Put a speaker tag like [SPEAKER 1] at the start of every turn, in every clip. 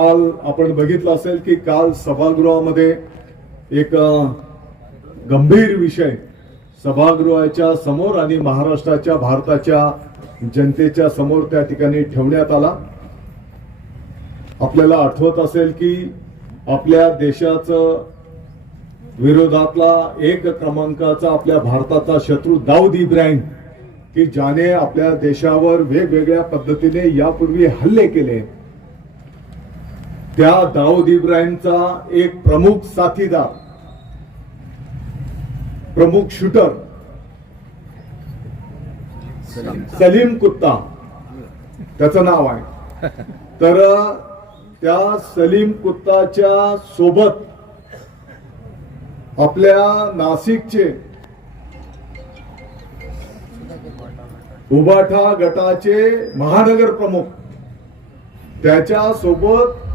[SPEAKER 1] काल आपण बघितलं असेल की काल सभागृहामध्ये एक गंभीर विषय सभागृहाच्या समोर आणि महाराष्ट्राच्या भारताच्या जनतेच्या समोर त्या ठिकाणी ठेवण्यात आला. आपल्याला आठवत असेल की आपल्या देशाचं विरोधातला एक क्रमांकाचा आपल्या भारताचा शत्रू दाऊद इब्राहिम की ज्याने आपल्या देशावर वेगवेगळ्या पद्धतीने यापूर्वी हल्ले केले. त्या दाऊद इब्राहिमचा एक प्रमुख साथीदार प्रमुख शूटर सलीम कुत्ता. त्याचं नाव आहे. तर त्या सलीम कुत्ताच्या सोबत आपल्या नाशिकचे उबाठा गटाचे महानगर प्रमुख त्याच्या सोबत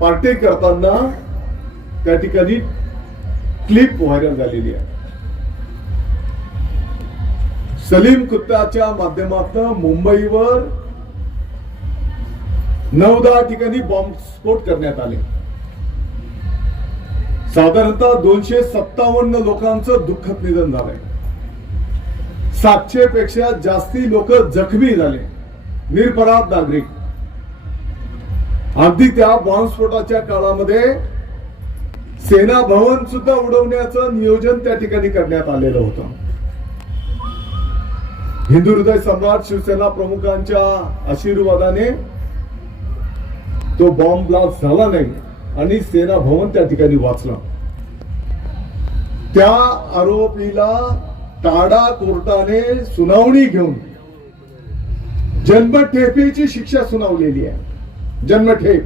[SPEAKER 1] पार्टी करताना त्या ठिकाणी क्लिप व्हायरल झालेली आहे. सलीम कृत्याच्या माध्यमातून मुंबईवर नऊ दहा ठिकाणी बॉम्बस्फोट करण्यात आले. साधारणतः दोनशे सत्तावन्न लोकांचं दुःखद निधन झालंय. सातशे पेक्षा जास्ती लोक जखमी झाले. निरपराध नागरिक. अगदी त्या बॉम्बस्फोटाच्या काळामध्ये सेना भवन सुद्धा उडवण्याचं नियोजन त्या ठिकाणी करण्यात आलेलं होतं. हिंदू हृदय सम्राट शिवसेना प्रमुखांच्या आशीर्वादाने तो बॉम्ब ब्लास्ट झाला नाही आणि सेना भवन त्या ठिकाणी वाचलं. त्या आरोपीला टाडा कोर्टाने सुनावणी घेऊन जन्मठेपेची शिक्षा सुनावलेली आहे. जन्मठेप.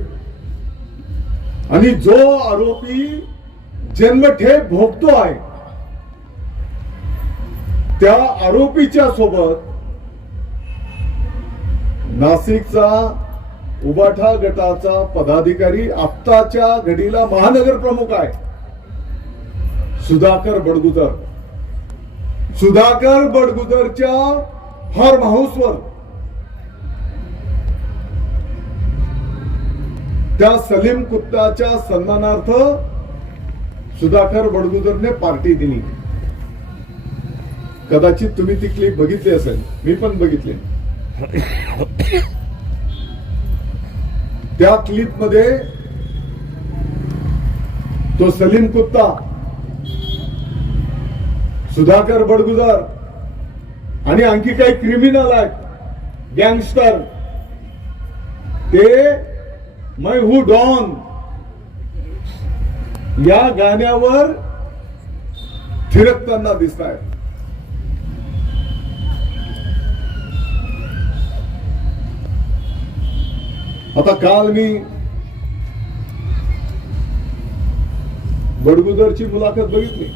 [SPEAKER 1] आणि जो आरोपी जन्मठेप भोगतो आहे त्या आरोपीच्या सोबत नाशिकचा उबाठा गटाचा पदाधिकारी आत्ताच्या घडीला महानगर प्रमुख आहे सुधाकर बडगुदर सुधाकर बडगुदरच्या फार्म हाऊसवर त्या सलीम कुत्ताच्या सन्मानार्थ सुधाकर बडगुजरने पार्टी दिली. कदाचित तुम्ही ती क्लिप बघितली असेल. मी पण बघितली. त्या क्लिपमध्ये तो सलीम कुत्ता सुधाकर बडगुजर आणि आणखी काही क्रिमिनल आहेत गँगस्टर ते मै हू डॉन. या गाण्यावर थिरकताना दिसत आहेत आता काल मी बडगुदरची मुलाखत बघितली.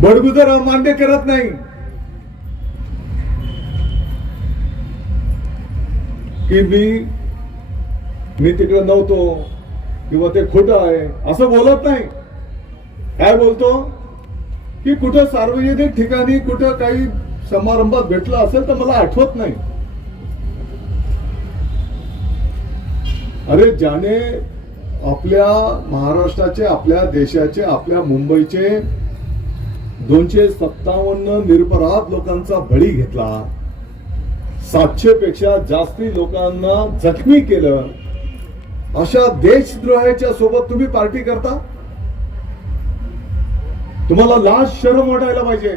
[SPEAKER 1] बडगुदर मान्य करत नाही. की मी मी तिकडे नव्हतो किंवा ते खोटं आहे असं बोलत नाही. काय बोलतो? की कुठं सार्वजनिक ठिकाणी कुठं काही समारंभात भेटलं असेल तर मला आठवत नाही. अरे ज्याने आपल्या महाराष्ट्राचे आपल्या देशाचे आपल्या मुंबईचे दोनशे सत्तावन्न निरपराध लोकांचा बळी घेतला सातशे पेक्षा जास्ती लोकांना जखमी केलं. अशा देशद्रोहाच्या सोबत तुम्ही पार्टी करता? तुम्हाला लाज शरम वाटायला पाहिजे.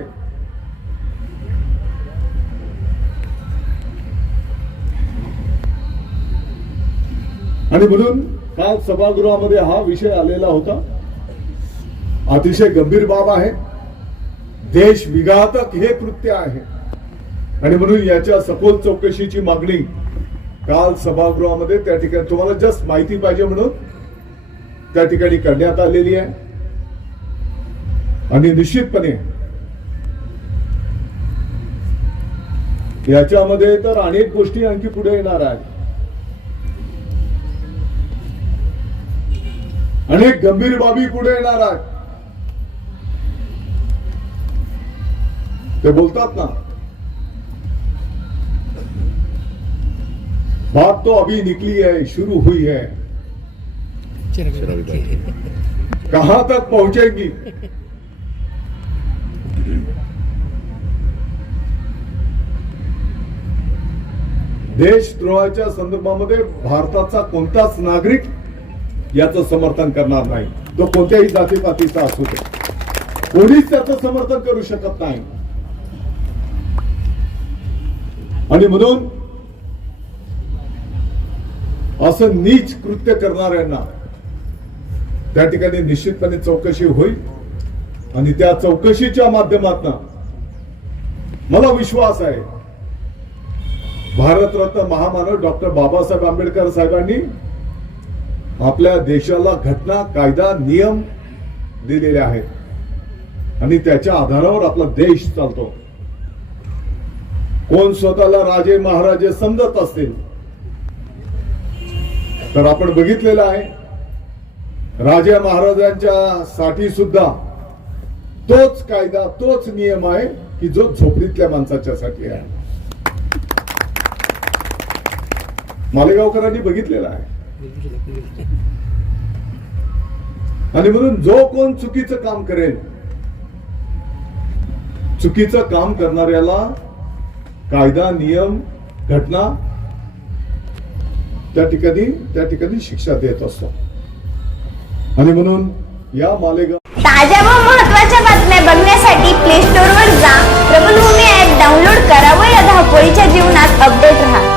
[SPEAKER 1] आणि म्हणून काल सभागृहामध्ये हा विषय आलेला होता. अतिशय गंभीर बाब आहे. देश विघातक हे कृत्य आहे. आणि म्हणून याच्या सखोल चौकशीची मागणी काल सभागृहामध्ये त्या ठिकाणी तुम्हाला जस्ट माहिती पाहिजे म्हणून त्या ठिकाणी करण्यात आलेली आहे. आणि निश्चितपणे याच्यामध्ये तर अनेक गोष्टी आणखी पुढे येणार आहेत. अनेक गंभीर बाबी पुढे येणार आहेत. ते बोलतात ना बात तो अभी निकली है शुरू हुई है। कहां तक पहुंचेगी? देशद्रोहाच्या संदर्भामध्ये भारताचा कोणताच नागरिक याचं समर्थन करणार नाही. तो कोणत्याही जातीपातीचा असू दे. कोणीच त्याचं समर्थन करू शकत नाही. आणि म्हणून असं नीच कृत्य करणाऱ्यांना त्या ठिकाणी निश्चितपणे चौकशी होईल. आणि त्या चौकशीच्या माध्यमातून मला विश्वास आहे भारतरत्न महामानव डॉक्टर बाबासाहेब आंबेडकर साहेबांनी आपल्या देशाला घटना कायदा नियम दिलेले आहेत. आणि त्याच्या आधारावर आपला देश चालतो. कोण स्वतःला राजे महाराजे समजत असतील तर आपण बघितलेलं आहे. राजा महाराजांच्या साठी सुद्धा तोच कायदा तोच नियम आहे की जो झोपडीतल्या माणसाच्या साठी आहे. मालेगावकरांनी बघितलेला आहे. आणि म्हणून जो कोण चुकीचं काम करेल चुकीचं काम करणाऱ्याला कायदा नियम घटना त्या ठिकाणी त्या ठिकाणी शिक्षा देत असतो. आणि म्हणून या मालेगाव
[SPEAKER 2] ताज्या व महत्त्वाच्या बातम्या बघण्यासाठी प्ले स्टोर वर जा. प्रबलभूमी ऍप डाउनलोड करा व या धावपळीच्या जीवनात अपडेट राहा.